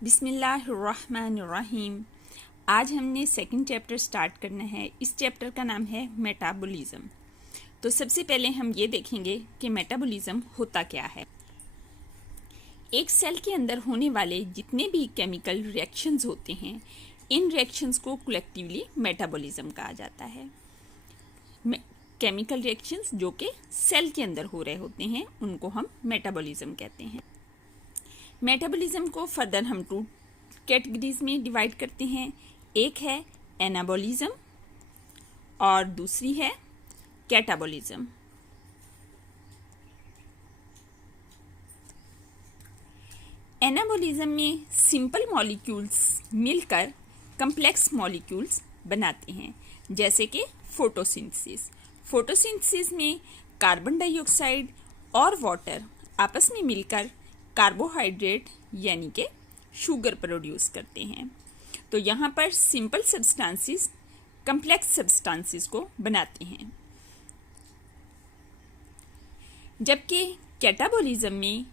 बिस्मिल्लाहिर्रहमानिर्रहीम। आज हमने सेकंड चैप्टर स्टार्ट करना है। इस चैप्टर का नाम है मेटाबॉलिज्म। तो सबसे पहले हम ये देखेंगे कि मेटाबॉलिज्म होता क्या है। एक सेल के अंदर होने वाले जितने भी केमिकल रिएक्शंस होते हैं, इन रिएक्शंस को कलेक्टिवली मेटाबॉलिज्म कहा जाता है। केमिकल रिएक्शंस जो कि सेल के अंदर हो रहे होते हैं उनको हम मेटाबॉलिज्म कहते हैं। मेटाबॉलिज्म को फर्दर हम 2 कैटेगरीज में डिवाइड करते हैं। एक है एनाबॉलिज्म और दूसरी है कैटाबॉलिज्म। एनाबॉलिज्म में सिंपल मॉलिक्यूल्स मिलकर कॉम्प्लेक्स मॉलिक्यूल्स बनाते हैं, जैसे कि फोटोसिंथेसिस। फोटोसिंथेसिस में कार्बन डाइऑक्साइड और वाटर आपस में मिलकर कार्बोहाइड्रेट यानी कि शुगर प्रोड्यूस करते हैं। तो यहाँ पर सिंपल सब्सटेंसेस कॉम्प्लेक्स सब्सटेंसेस को बनाते हैं, जबकि कैटाबॉलिज्म में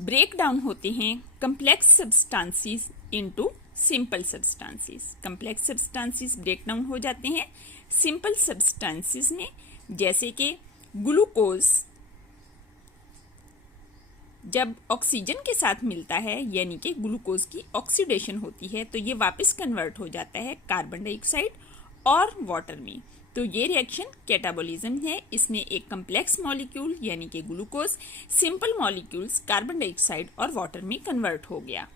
ब्रेक डाउन होते हैं complex substances into simple substances. Complex substances break down हो जाते हैं सिंपल सब्सटेंसेस में, जैसे कि ग्लूकोज जब ऑक्सीजन के साथ मिलता है यानी कि ग्लूकोज की ऑक्सीडेशन होती है तो ये वापस कन्वर्ट हो जाता है कार्बन डाइऑक्साइड और वाटर में। तो ये रिएक्शन कैटाबॉलिज्म है। इसमें एक कॉम्प्लेक्स मॉलिक्यूल यानी कि glucose simple molecules carbon dioxide और वाटर में कन्वर्ट हो गया।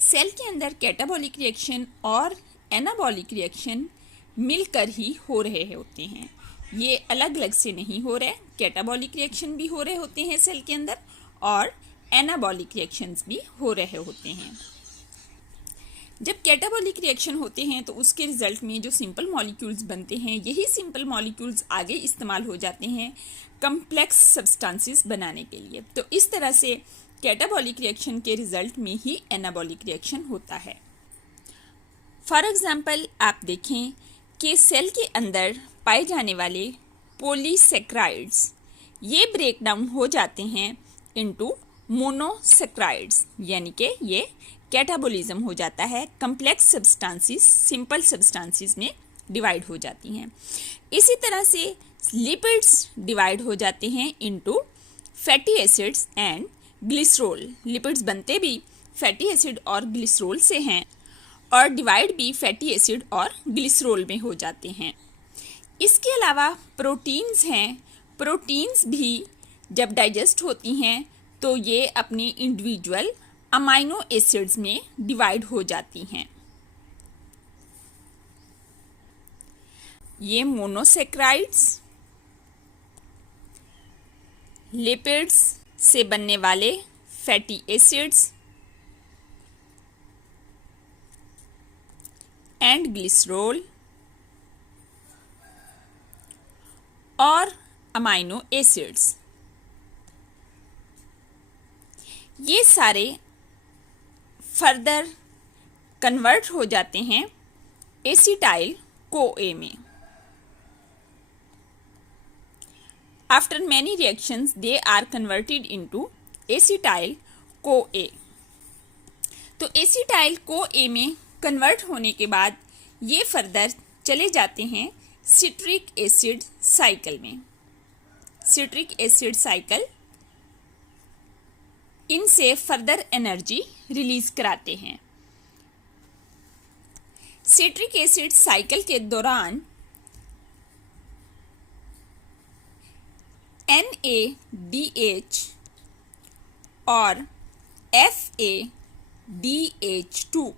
सेल के अंदर कैटाबॉलिक रिएक्शन और एनाबॉलिक रिएक्शन मिलकर ही हो रहे होते हैं, ये अलग अलग से नहीं हो रहे। कैटाबॉलिक रिएक्शन भी हो रहे होते हैं सेल के अंदर और एनाबॉलिक रिएक्शंस भी हो रहे होते हैं। जब कैटाबॉलिक रिएक्शन होते हैं तो उसके रिजल्ट में जो सिंपल मॉलिक्यूल्स बनते हैं, यही सिंपल मॉलिक्यूल्स आगे इस्तेमाल हो जाते हैं कॉम्प्लेक्स सब्सटेंसेस बनाने के लिए। तो इस तरह से कैटाबॉलिक रिएक्शन के रिजल्ट में ही एनाबॉलिक रिएक्शन होता है। फॉर एग्जाम्पल आप देखें कि सेल के अंदर पाए जाने वाले पॉलीसेक्राइड्स ये ब्रेक डाउन हो जाते हैं इनटू मोनोसेक्राइड्स, यानी कि ये कैटाबॉलिज्म हो जाता है। कॉम्प्लेक्स सब्सटेंसेस सिंपल सब्सटेंसेस में डिवाइड हो जाती हैं। इसी तरह से लिपिड्स डिवाइड हो जाते हैं into fatty acids and glycerol. Lipids बनते भी फैटी एसिड और ग्लिसरॉल से हैं और डिवाइड भी फैटी एसिड और ग्लिसरॉल में हो जाते हैं। इसके अलावा प्रोटीन्स हैं। प्रोटीन्स भी जब डाइजेस्ट होती हैं तो ये अपने इंडिविजुअल अमाइनो एसिड्स में डिवाइड हो जाती हैं। ये मोनोसेक्राइड्स लिपिड्स से बनने वाले फैटी एसिड्स एंड ग्लिसरॉल और अमाइनो एसिड्स, ये सारे फर्दर कन्वर्ट हो जाते हैं एसिटाइल CoA में। After many reactions they are converted into acetyl CoA। तो एसिटाइल CoA में कन्वर्ट होने के बाद ये फर्दर चले जाते हैं सिट्रिक एसिड साइकिल में। सिट्रिक एसिड साइकिल इनसे फर्दर एनर्जी रिलीज कराते हैं। सिट्रिक एसिड साइकिल के दौरान NADH और FADH2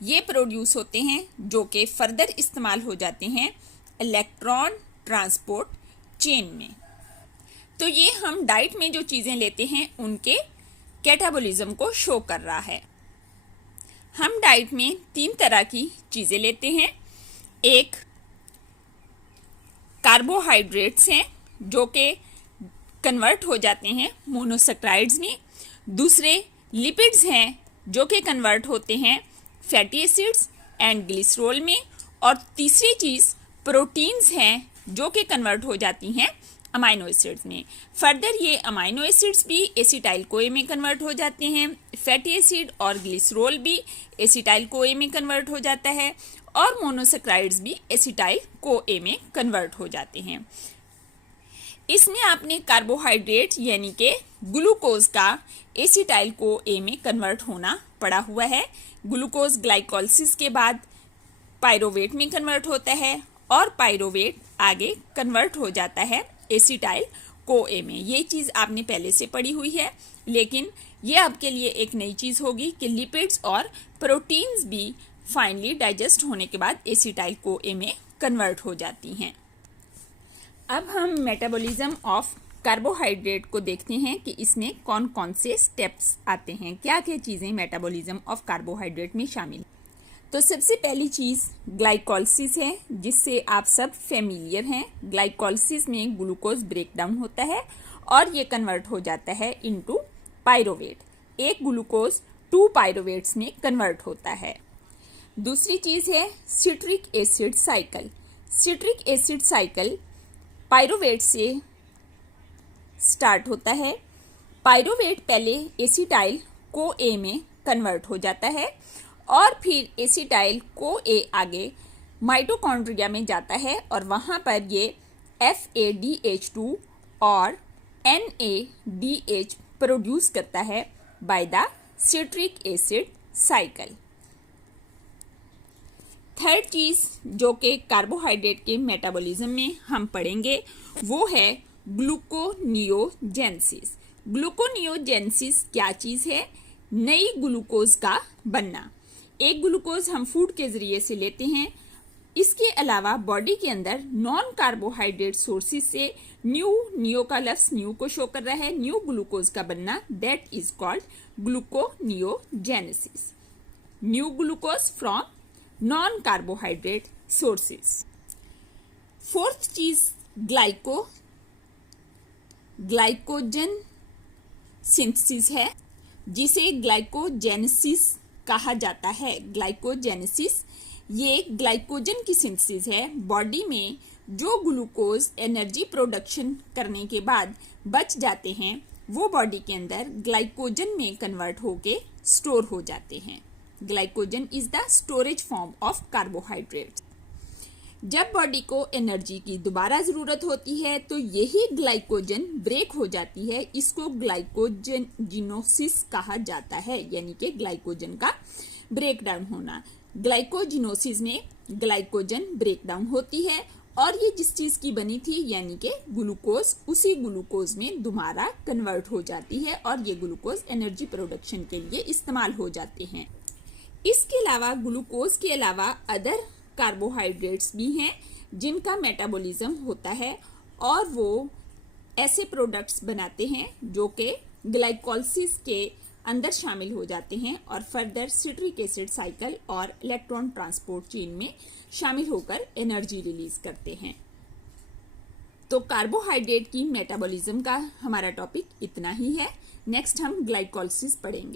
ये प्रोड्यूस होते हैं, जो कि फर्दर इस्तेमाल हो जाते हैं इलेक्ट्रॉन ट्रांसपोर्ट चेन में। तो ये हम डाइट में जो चीज़ें लेते हैं उनके कैटाबॉलिज्म को शो कर रहा है। हम डाइट में 3 तरह की चीज़ें लेते हैं। एक कार्बोहाइड्रेट्स हैं जो कि कन्वर्ट हो जाते हैं मोनोसेक्राइड्स में। दूसरे लिपिड्स हैं जो कि कन्वर्ट होते हैं फैटी एसिड्स एंड ग्लिसरॉल में। और तीसरी चीज़ प्रोटीन्स हैं जो कि कन्वर्ट हो जाती हैं अमाइनो एसिड्स में। फर्दर ये अमाइनो एसिड्स भी एसिटाइल कोए में कन्वर्ट हो जाते हैं। फैटी एसिड और ग्लिसरॉल भी एसिटाइल कोए में कन्वर्ट हो जाता है और मोनोसेक्राइड्स भी एसिटाइल कोए में कन्वर्ट हो जाते हैं। इसमें आपने कार्बोहाइड्रेट यानी कि ग्लूकोज का एसिटाइल कोए में कन्वर्ट होना पड़ा हुआ है। ग्लूकोज ग्लाइकोलिसिस के बाद पायरोवेट में कन्वर्ट होता है और पायरोवेट आगे कन्वर्ट हो जाता है एसिटाइल कोए में। ये चीज़ आपने पहले से पढ़ी हुई है, लेकिन ये आपके लिए एक नई चीज़ होगी कि लिपिड्स और प्रोटीन्स भी फाइनली डाइजेस्ट होने के बाद एसिटाइल कोए में कन्वर्ट हो जाती हैं। अब हम मेटाबॉलिज्म ऑफ कार्बोहाइड्रेट को देखते हैं कि इसमें कौन कौन से स्टेप्स आते हैं, क्या क्या चीज़ें मेटाबॉलिज्म ऑफ कार्बोहाइड्रेट में शामिल। तो सबसे पहली चीज़ ग्लाइकोलिसिस है, जिससे आप सब फेमिलियर हैं। ग्लाइकोलिसिस में ग्लूकोज ब्रेकडाउन होता है और ये कन्वर्ट हो जाता है इनटू पायरोवेट। एक ग्लूकोज 2 पायरोवेट्स में कन्वर्ट होता है। दूसरी चीज़ है citric acid cycle. Citric acid cycle pyruvate से स्टार्ट होता है। पायरोवेट पहले एसिटाइल कोए में कन्वर्ट हो जाता है और फिर एसिटाइल कोए आगे माइटोकॉन्ड्रिया में जाता है और वहाँ पर ये FADH2 और NADH प्रोड्यूस करता है by the citric acid cycle. Third चीज़ जो कि कार्बोहाइड्रेट के मेटाबॉलिज्म में हम पढ़ेंगे वो है ग्लूकोनियोजेनेसिस। ग्लूकोनियोजेनेसिस क्या चीज़ है? नई ग्लूकोज का बनना। एक ग्लूकोज हम फूड के ज़रिए से लेते हैं। इसके अलावा बॉडी के अंदर नॉन कार्बोहाइड्रेट सोर्सेज से न्यू का लफ्ज़ न्यू को शो कर रहा है, न्यू ग्लूकोज का बनना, that is called gluconeogenesis. New glucose from non carbohydrate sources. Fourth चीज ग्लाइकोजन सिंथेसिस है, जिसे ग्लाइकोजेनेसिस कहा जाता है। ग्लाइकोजेनेसिस ये ग्लाइकोजन की सिंथेसिस है। बॉडी में जो ग्लूकोज एनर्जी प्रोडक्शन करने के बाद बच जाते हैं वो बॉडी के अंदर ग्लाइकोजन में कन्वर्ट होके स्टोर हो जाते हैं। Glycogen is the storage form of carbohydrates. जब बॉडी को एनर्जी की दोबारा ज़रूरत होती है तो यही ग्लाइकोजन ब्रेक हो जाती है। इसको ग्लाइकोजेनोसिस कहा जाता है, यानी कि ग्लाइकोजन का ब्रेकडाउन होना। ग्लाइकोजिनोसिस में ग्लाइकोजन ब्रेकडाउन होती है और ये जिस चीज़ की बनी थी यानी कि ग्लूकोज, उसी ग्लूकोज में दोबारा कन्वर्ट हो जाती है और ये ग्लूकोज एनर्जी प्रोडक्शन के लिए इस्तेमाल हो जाते हैं। इसके अलावा ग्लूकोज के अलावा अदर कार्बोहाइड्रेट्स भी हैं जिनका मेटाबॉलिज्म होता है और वो ऐसे प्रोडक्ट्स बनाते हैं जो कि ग्लाइकोलिसिस के अंदर शामिल हो जाते हैं और फर्दर सिट्रिक एसिड साइकिल और इलेक्ट्रॉन ट्रांसपोर्ट चेन में शामिल होकर एनर्जी रिलीज करते हैं। तो कार्बोहाइड्रेट की मेटाबॉलिज्म का हमारा टॉपिक इतना ही है। नेक्स्ट हम ग्लाइकोलिसिस पढ़ेंगे।